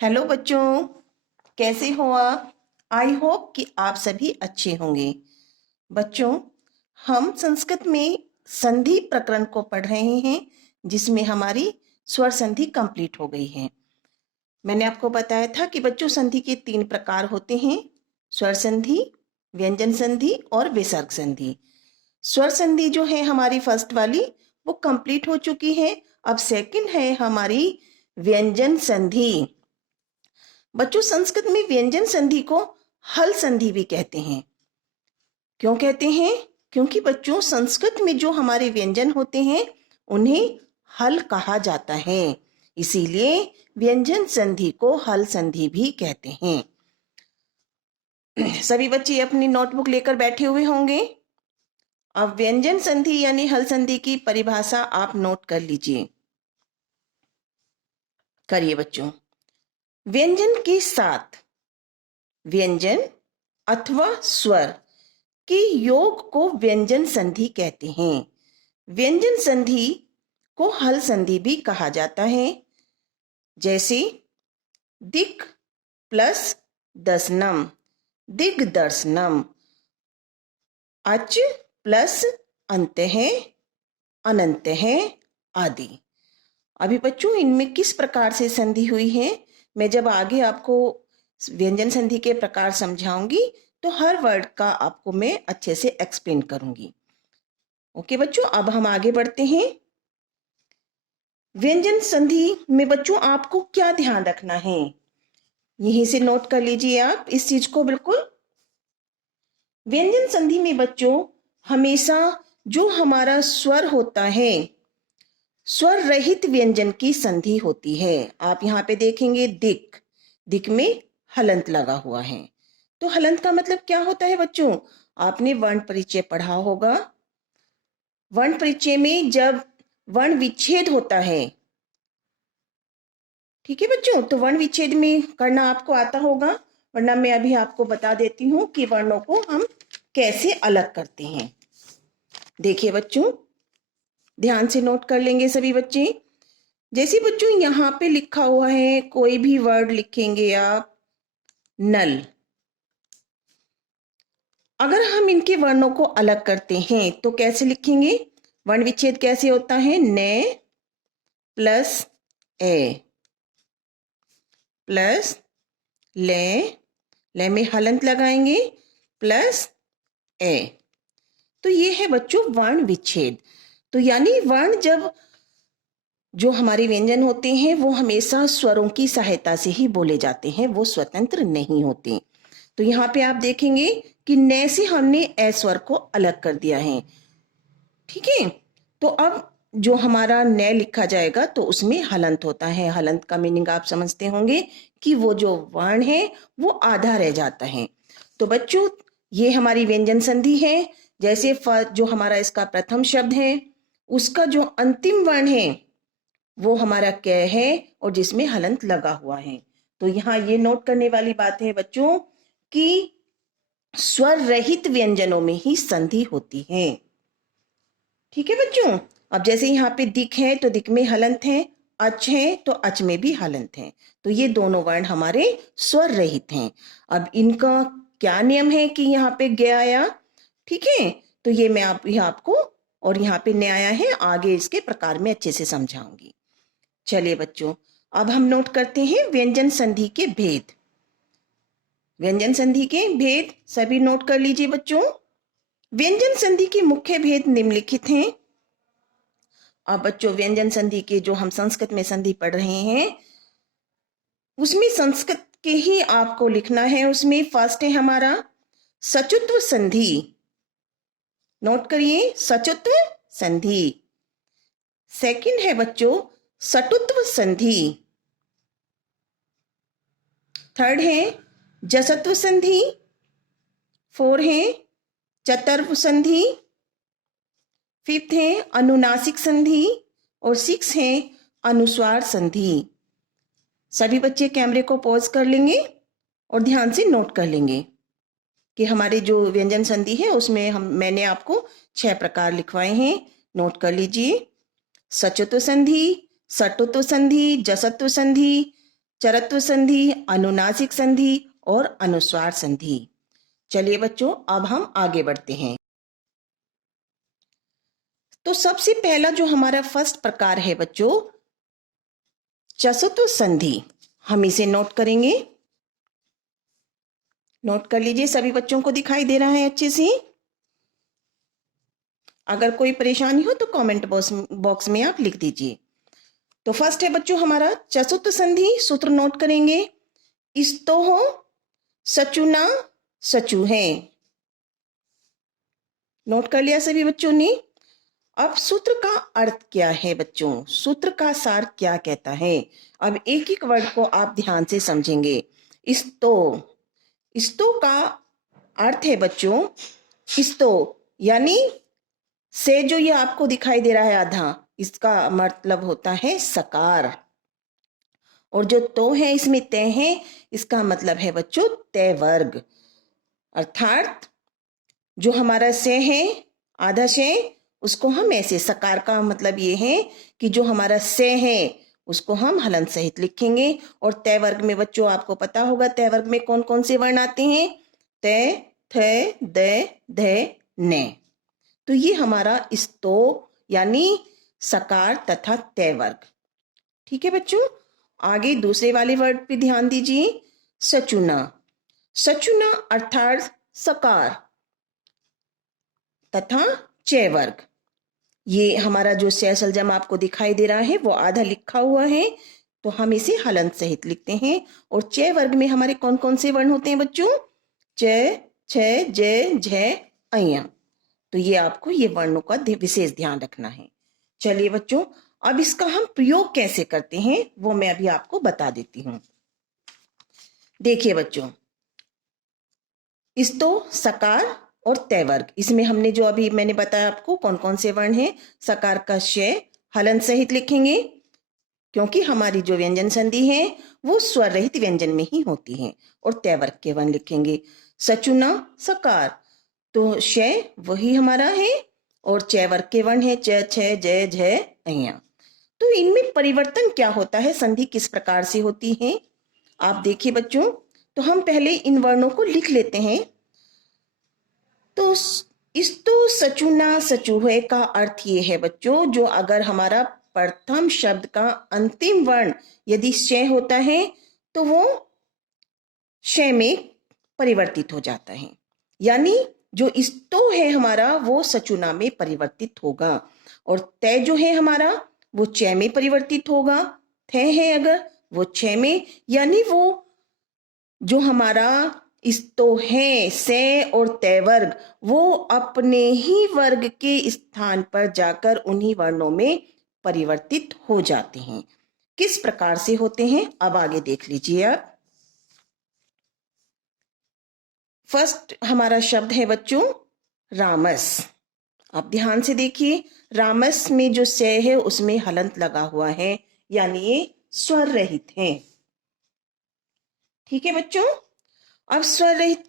Hello बच्चों, कैसे हो आप? आई होप कि आप सभी अच्छे होंगे। बच्चों, हम संस्कृत में संधि प्रकरण को पढ़ रहे हैं, जिसमें हमारी स्वर संधि कंप्लीट हो गई है। मैंने आपको बताया था कि बच्चों संधि के 3 प्रकार होते हैं: स्वर संधि, व्यंजन संधि और विसर्ग संधि। स्वर संधि जो है हमारी फर्स्ट वाली, वो कंप्लीट हो चुकी है। अब सेकंड है हमारी व्यंजन संधि। बच्चों, संस्कृत में व्यंजन संधि को हल संधि भी कहते हैं। क्यों कहते हैं? क्योंकि बच्चों संस्कृत में जो हमारे व्यंजन होते हैं उन्हें हल कहा जाता है, इसीलिए व्यंजन संधि को हल संधि भी कहते हैं। सभी बच्चे अपनी नोटबुक लेकर बैठे हुए होंगे। अब व्यंजन संधि यानी हल संधि की परिभाषा आप नोट कर लीजिए। करिए बच्चों। व्यंजन के साथ व्यंजन अथवा स्वर के योग को व्यंजन संधि कहते हैं। व्यंजन संधि को हल संधि भी कहा जाता है। जैसे दिक् प्लस दर्शनम, दिग्दर्शनम। अच प्लस अंतः, अनंतः आदि। अभी बच्चों इनमें किस प्रकार से संधि हुई है, मैं जब आगे आपको व्यंजन संधि के प्रकार समझाऊंगी तो हर वर्ड का आपको मैं अच्छे से एक्सप्लेन करूंगी। ओके बच्चों, अब हम आगे बढ़ते हैं। व्यंजन संधि में बच्चों आपको क्या ध्यान रखना है, यहीं से नोट कर लीजिए आप इस चीज को बिल्कुल। व्यंजन संधि में बच्चों हमेशा जो हमारा स्वर होता है, स्वर रहित व्यंजन की संधि होती है। आप यहाँ पे देखेंगे दिक्, दिक् में हलंत लगा हुआ है। तो हलंत का मतलब क्या होता है बच्चों? आपने वर्ण परिचय पढ़ा होगा। वर्ण परिचय में जब वर्ण विच्छेद होता है, ठीक है बच्चों, तो वर्ण विच्छेद में करना आपको आता होगा, वरना मैं अभी आपको बता देती हूँ कि वर्णों को हम कैसे अलग करते हैं। देखिए बच्चों, ध्यान से नोट कर लेंगे सभी बच्चे। जैसे बच्चों यहाँ पे लिखा हुआ है, कोई भी वर्ड लिखेंगे आप, नल। अगर हम इनके वर्णों को अलग करते हैं तो कैसे लिखेंगे? वर्ण विच्छेद कैसे होता है? ने प्लस ए प्लस ले, ले में हलंत लगाएंगे, प्लस ए। तो ये है बच्चों वर्ण विच्छेद। तो यानी वर्ण जब जो हमारे व्यंजन होते हैं वो हमेशा स्वरों की सहायता से ही बोले जाते हैं, वो स्वतंत्र नहीं होते। तो यहाँ पे आप देखेंगे कि न से हमने ए स्वर को अलग कर दिया है, ठीक है। तो अब जो हमारा न लिखा जाएगा तो उसमें हलंत होता है। हलंत का मीनिंग आप समझते होंगे कि वो जो वर्ण है वो आधा रह जाता है। तो बच्चों ये हमारी व्यंजन संधि है। जैसे जो हमारा इसका प्रथम शब्द है, उसका जो अंतिम वर्ण है वो हमारा क है और जिसमें हलंत लगा हुआ है। तो यहाँ ये नोट करने वाली बात है बच्चों कि स्वर रहित व्यंजनों में ही संधि होती है, ठीक है बच्चों। अब जैसे यहाँ पे दिक् है तो दिक् में हलंत है, अच है तो अच में भी हलंत है। तो ये दोनों वर्ण हमारे स्वर रहित हैं। अब इनका क्या नियम है कि यहाँ पे ग आया, ठीक है। तो ये मैं आपको और यहाँ पे न आया है, आगे इसके प्रकार में अच्छे से समझाऊंगी। चलिए बच्चों, अब हम नोट करते हैं व्यंजन संधि के भेद। व्यंजन संधि के भेद सभी नोट कर लीजिए बच्चों। व्यंजन संधि के मुख्य भेद निम्नलिखित हैं। अब बच्चों व्यंजन संधि के जो हम संस्कृत में संधि पढ़ रहे हैं उसमें संस्कृत के ही आपको लिखना है। उसमें फर्स्ट है हमारा सचुत्व संधि, नोट करिए सचुत्व संधि। सेकंड है बच्चों सटुत्व संधि। थर्ड है जसत्व संधि। फोर है चतुर्व संधि। फिफ्थ है अनुनासिक संधि और सिक्स है अनुस्वार संधि। सभी बच्चे कैमरे को पॉज कर लेंगे और ध्यान से नोट कर लेंगे कि हमारे जो व्यंजन संधि है उसमें मैंने आपको 6 प्रकार लिखवाए हैं। नोट कर लीजिए: सचुत्व संधि, सटुत्व संधि, जसत्व संधि, चरत्व संधि, अनुनासिक संधि और अनुस्वार संधि। चलिए बच्चों, अब हम आगे बढ़ते हैं। तो सबसे पहला जो हमारा फर्स्ट प्रकार है बच्चों, चतुस्र संधि। हम इसे नोट करेंगे। नोट कर लीजिए, सभी बच्चों को दिखाई दे रहा है अच्छे से। अगर कोई परेशानी हो तो कमेंट बॉक्स में आप लिख दीजिए। तो फर्स्ट है बच्चों हमारा चतुस्र संधि। सूत्र नोट करेंगे। इस्तोह सचुना सचुहे। नोट कर लिया सभी बच्चों ने। अब सूत्र का अर्थ क्या है बच्चों? सूत्र का सार क्या कहता है? अब एक एक वर्ड को आप ध्यान से समझेंगे। इस्तो, इस्तो का अर्थ है बच्चों, इस्तो यानी से जो ये आपको दिखाई दे रहा है आधा, इसका मतलब होता है सकार। और जो तो है इसमें तय है, इसका मतलब है बच्चों तय वर्ग। अर्थात जो हमारा से है आधा से, उसको हम ऐसे, सकार का मतलब ये है कि जो हमारा से है उसको हम हलंत सहित लिखेंगे। और तय वर्ग में बच्चों आपको पता होगा तय वर्ग में कौन कौन से वर्ण आते हैं? तय, थ, द, ध, न। तो ये हमारा इस्तो यानी सकार तथा तय वर्ग। ठीक है बच्चों, आगे दूसरे वाले वर्ड पे ध्यान दीजिए। सचुना, सचुना अर्थात सकार तथा चय वर्ग। ये हमारा जो सैसलजम आपको दिखाई दे रहा है वो आधा लिखा हुआ है, तो हम इसे हलंत सहित लिखते हैं। और चय वर्ग में हमारे कौन कौन से वर्ण होते हैं बच्चों? च, छ, ज, झ, अय्या। तो ये आपको ये वर्णों का विशेष ध्यान रखना है। चलिए बच्चों, अब इसका हम प्रयोग कैसे करते हैं वो मैं अभी आपको बता देती हूँ। देखिए बच्चों, इस्तो, सकार और तय वर्ग, इसमें हमने जो अभी मैंने बताया आपको कौन कौन से वर्ण हैं। सकार का शय हलंत सहित लिखेंगे, क्योंकि हमारी जो व्यंजन संधि है वो स्वर रहित व्यंजन में ही होती है। और तय वर्ग के वर्ण लिखेंगे। सचुना सकार, तो शय वही हमारा है और चय वर्ग के वर्ण है च, छ, ज, झ, अय्या। तो इनमें परिवर्तन क्या होता है, संधि किस प्रकार से होती है, आप देखिए बच्चों। तो हम पहले इन वर्णों को लिख लेते हैं। तो इस्तु सचुना सचुहे का अर्थ ये है बच्चों, जो अगर हमारा प्रथम शब्द का अंतिम वर्ण यदि श होता है तो वो श में परिवर्तित हो जाता है। यानी जो इस्तो है हमारा वो सचुना में परिवर्तित होगा। और तय जो है हमारा वो च में परिवर्तित होगा। थ है अगर वो छ में, यानी वो जो हमारा इस्तो है से और तय वर्ग वो अपने ही वर्ग के स्थान पर जाकर उन्हीं वर्णों में परिवर्तित हो जाते हैं। किस प्रकार से होते हैं अब आगे देख लीजिए आप। फर्स्ट हमारा शब्द है बच्चों रामस। आप ध्यान से देखिए, रामस में जो से है उसमें हलंत लगा हुआ है, यानी ये स्वर रहित है। ठीक है बच्चों, अब स्वर रहित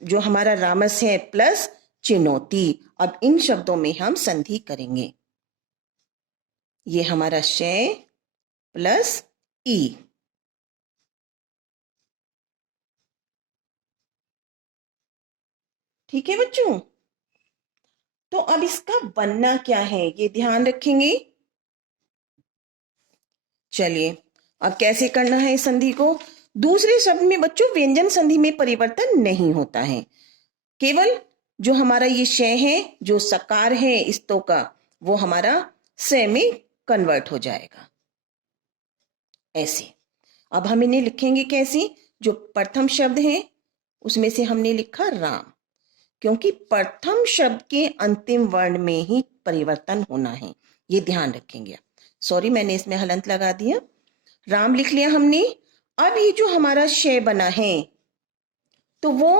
जो हमारा रामस है प्लस चिनौती, अब इन शब्दों में हम संधि करेंगे। ये हमारा शय प्लस ई। ठीक है बच्चों, तो अब इसका बनना क्या है ये ध्यान रखेंगे। चलिए, अब कैसे करना है इस संधि को। दूसरे शब्द में बच्चों व्यंजन संधि में परिवर्तन नहीं होता है, केवल जो हमारा ये शय है जो सकार है इस्तो का वो हमारा से में कन्वर्ट हो जाएगा ऐसे। अब हम इन्हें लिखेंगे कैसे? जो प्रथम शब्द है उसमें से हमने लिखा राम, क्योंकि प्रथम शब्द के अंतिम वर्ण में ही परिवर्तन होना है, ये ध्यान रखेंगे। सॉरी, मैंने इसमें हलंत लगा दिया। राम लिख लिया हमने। अब ये जो हमारा शय बना है तो वो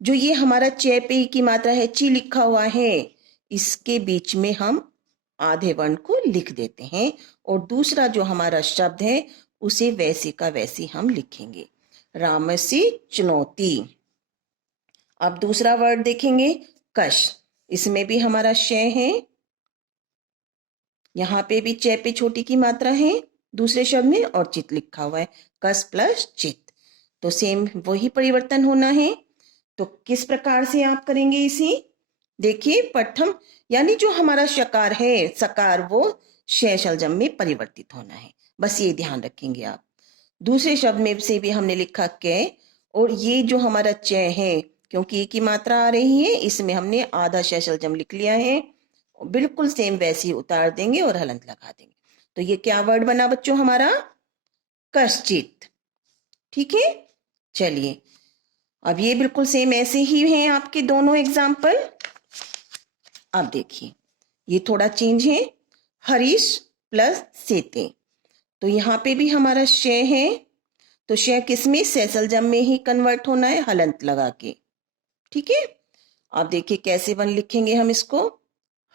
जो ये हमारा चे पे की मात्रा है ची लिखा हुआ है, इसके बीच में हम आधे वर्ण को लिख देते हैं और दूसरा जो हमारा शब्द है उसे वैसे का वैसे हम लिखेंगे। रामसी चुनौती। अब दूसरा वर्ड देखेंगे कश, इसमें भी हमारा शय है, यहां पे भी चे पे छोटी की मात्रा है, दूसरे शब्द में और चित लिखा हुआ है, कस प्लस चित। तो सेम वही परिवर्तन होना है। तो किस प्रकार से आप करेंगे इसे? देखिए, प्रथम यानी जो हमारा शकार है, सकार, वो शैशलजम में परिवर्तित होना है, बस ये ध्यान रखेंगे आप। दूसरे शब्द में से भी हमने लिखा कै, और ये जो हमारा च है, क्योंकि एक ही मात्रा आ रही है, इसमें हमने आधा शैशलजम लिख लिया है, बिल्कुल सेम वैसे ही उतार देंगे और हलंत लगा देंगे। तो ये क्या वर्ड बना बच्चों हमारा? कश्चित। ठीक है, चलिए अब ये बिल्कुल सेम ऐसे ही हैं आपके दोनों एग्जाम्पल। अब देखिए, ये थोड़ा चेंज है, हरीश प्लस सेते। तो यहाँ पे भी हमारा शय है, तो शय किसमें? सैसलजम में ही कन्वर्ट होना है, हलंत लगा के। ठीक है, अब देखिए कैसे वन लिखेंगे हम इसको।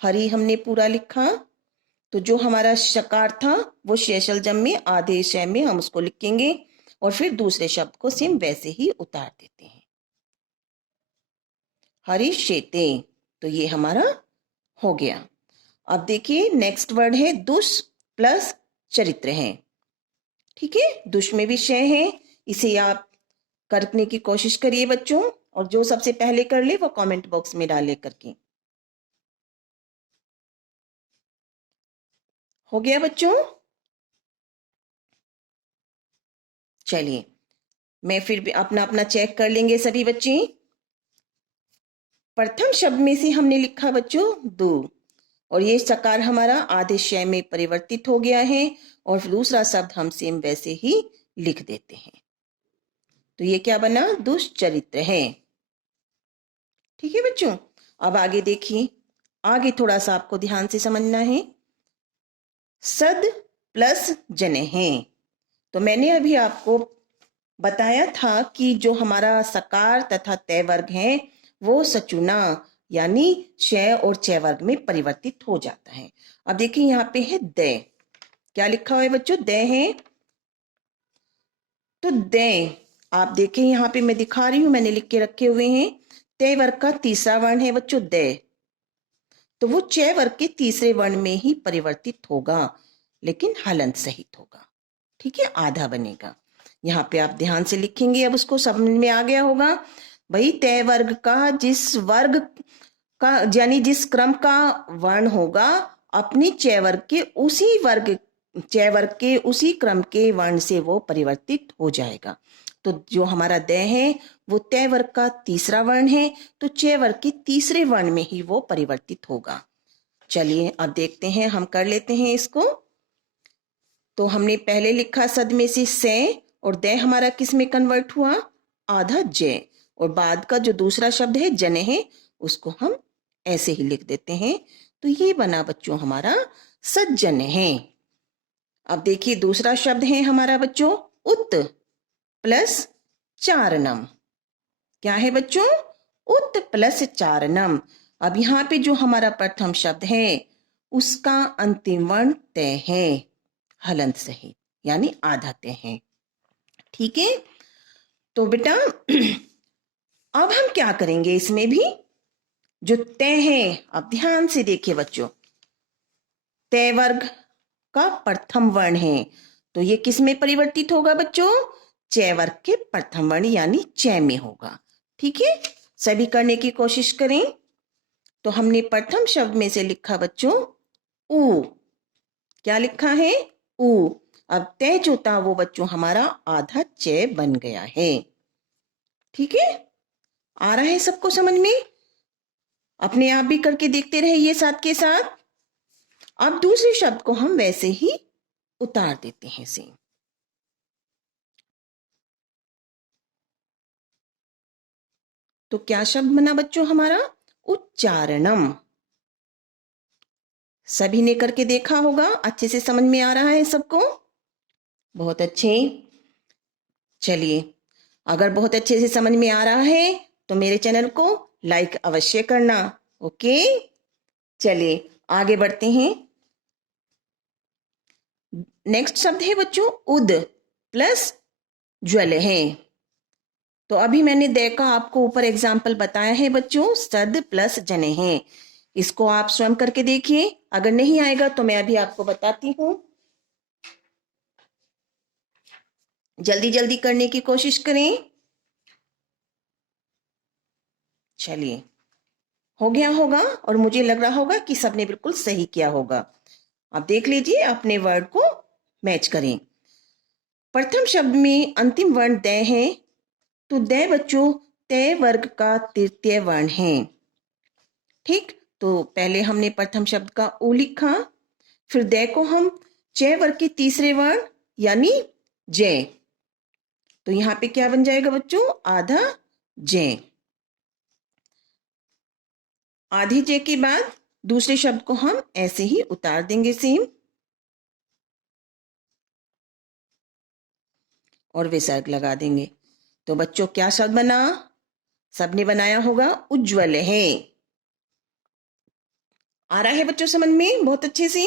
हरी हमने पूरा लिखा, तो जो हमारा शकार था वो शैशलजम में आधे शय में हम उसको लिखेंगे, और फिर दूसरे शब्द को सेम वैसे ही उतार देते हैं, हरी शेते। तो ये हमारा हो गया। अब देखिए नेक्स्ट वर्ड है दुष प्लस चरित्र है। ठीक है, दुष में भी शय है, इसे आप करने की कोशिश करिए बच्चों, और जो सबसे पहले कर ले वो कमेंट बॉक्स में डाले करके। हो गया बच्चों? चलिए मैं फिर भी अपना अपना चेक कर लेंगे सभी बच्चे। प्रथम शब्द में से हमने लिखा बच्चों दो, और ये सकार हमारा आधे शय में परिवर्तित हो गया है, और दूसरा शब्द हम सेम वैसे ही लिख देते हैं। तो ये क्या बना? दुष्चरित्र है। ठीक है बच्चों, अब आगे देखिए, आगे थोड़ा सा आपको ध्यान से समझना है। सद प्लस जने हैं। तो मैंने अभी आपको बताया था कि जो हमारा सकार तथा तय वर्ग है वो सचुना यानी शय और चय वर्ग में परिवर्तित हो जाता है। अब देखिए यहाँ पे है दे, क्या लिखा हुआ है बच्चों? दे है, तो दे आप देखें यहाँ पे मैं दिखा रही हूं, मैंने लिख के रखे हुए हैं। तय वर्ग का तीसरा वर्ण है बच्चों दे, तो वो चय वर्ग के तीसरे वर्ण में ही परिवर्तित होगा, लेकिन हलंत सहित होगा। ठीक है, आधा बनेगा। यहाँ पे आप ध्यान से लिखेंगे, अब उसको समझ में आ गया होगा। भाई तय वर्ग का जिस वर्ग का यानी जिस क्रम का वर्ण होगा, अपनी चय वर्ग के उसी क्रम के वर्ण से वो परिवर्तित हो जाएगा। तो जो हमारा दय है वो तय वर्ग का तीसरा वर्ण है, तो चय वर्ग के तीसरे वर्ण में ही वो परिवर्तित होगा। चलिए अब देखते हैं, हम कर लेते हैं इसको। तो हमने पहले लिखा सद में से और दे हमारा किस में कन्वर्ट हुआ? आधा जय, और बाद का जो दूसरा शब्द है जने है उसको हम ऐसे ही लिख देते हैं। तो ये बना बच्चों हमारा सज्जन है। अब देखिए दूसरा शब्द है हमारा बच्चों उत प्लस चारणम। क्या है बच्चों? उत प्लस चारणम। अब यहाँ पे जो हमारा प्रथम शब्द है उसका अंतिम वर्ण तय है, हलंत सहित, यानी आधा तय है। ठीक है, तो बेटा अब हम क्या करेंगे इसमें भी? जो तय है, अब ध्यान से देखिए बच्चों, तय वर्ग का प्रथम वर्ण है, तो ये किस में परिवर्तित होगा बच्चों? चय वर्ग के प्रथम वर्ण यानी चय में होगा। ठीक है, सभी करने की कोशिश करें। तो हमने प्रथम शब्द में से लिखा बच्चों ऊ, क्या लिखा है? ऊ। अब तय जो था वो बच्चों हमारा आधा चय बन गया है। ठीक है, आ रहा है सबको समझ में? अपने आप भी करके देखते रहिए साथ के साथ। अब दूसरे शब्द को हम वैसे ही उतार देते हैं सेम। तो क्या शब्द बना बच्चों हमारा? उच्चारणम। सभी ने करके देखा होगा, अच्छे से समझ में आ रहा है सबको? बहुत अच्छे। चलिए, अगर बहुत अच्छे से समझ में आ रहा है तो मेरे चैनल को लाइक अवश्य करना। ओके, चलिए आगे बढ़ते हैं। नेक्स्ट शब्द है बच्चों उद प्लस ज्वल है। तो अभी मैंने देखा आपको ऊपर एग्जाम्पल बताया है बच्चों, सद प्लस जने हैं। इसको आप स्वयं करके देखिए, अगर नहीं आएगा तो मैं अभी आपको बताती हूं। जल्दी जल्दी करने की कोशिश करें। चलिए, हो गया होगा और मुझे लग रहा होगा कि सबने बिल्कुल सही किया होगा। आप देख लीजिए, अपने वर्ड को मैच करें। प्रथम शब्द में अंतिम वर्ण द है, तो द बच्चों तय वर्ग का तृतीय वर्ण है। ठीक, तो पहले हमने प्रथम शब्द का ओ लिखा, फिर द को हम च वर्ग के तीसरे वर्ण यानी जय, तो यहां पे क्या बन जाएगा बच्चों? आधा जय। आधे जे के बाद दूसरे शब्द को हम ऐसे ही उतार देंगे सेम, और विसर्ग लगा देंगे। तो बच्चों क्या शब्द बना? सबने बनाया होगा उज्जवल है। आ रहा है बच्चों समझ में बहुत अच्छे से?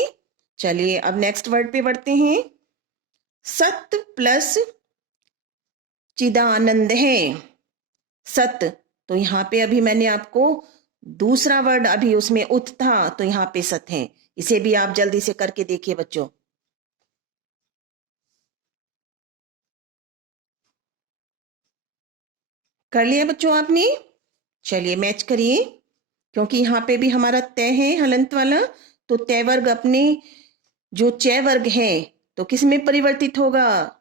चलिए अब नेक्स्ट वर्ड पे बढ़ते हैं। सत प्लस चिदानंद है। सत, तो यहाँ पे अभी मैंने आपको दूसरा वर्ड, अभी उसमें उत था, तो यहाँ पे सत है। इसे भी आप जल्दी से करके देखिए बच्चों। कर लिया बच्चों आपने? चलिए मैच करिए, क्योंकि यहाँ पे भी हमारा तय है हलंत वाला, तो तय वर्ग अपने जो च वर्ग है तो किस में परिवर्तित होगा?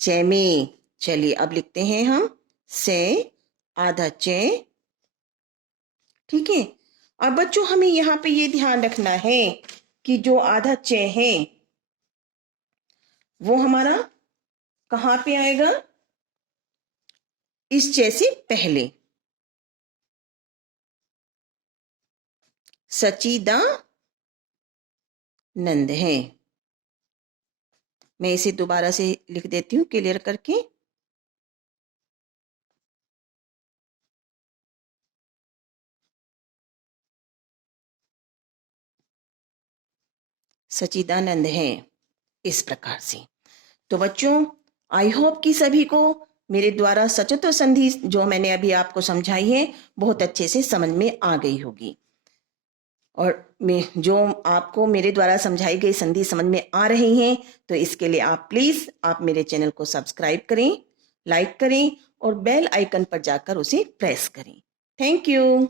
च में। चलिए अब लिखते हैं हम से आधा च। ठीक है, अब बच्चों हमें यहाँ पे ये ध्यान रखना है कि जो आधा च है वो हमारा कहाँ पे आएगा? इस च से पहले। सचिदानंद है। मैं इसे दोबारा से लिख देती हूँ क्लियर करके। सचिदानंद है, इस प्रकार से। तो बच्चों आई होप कि सभी को मेरे द्वारा सचोट संधि जो मैंने अभी आपको समझाई है बहुत अच्छे से समझ में आ गई होगी, और मैं जो आपको मेरे द्वारा समझाई गई संधि समझ में आ रही हैं, तो इसके लिए आप प्लीज आप मेरे चैनल को सब्सक्राइब करें, लाइक करें और बेल आइकन पर जाकर उसे प्रेस करें। Thank you.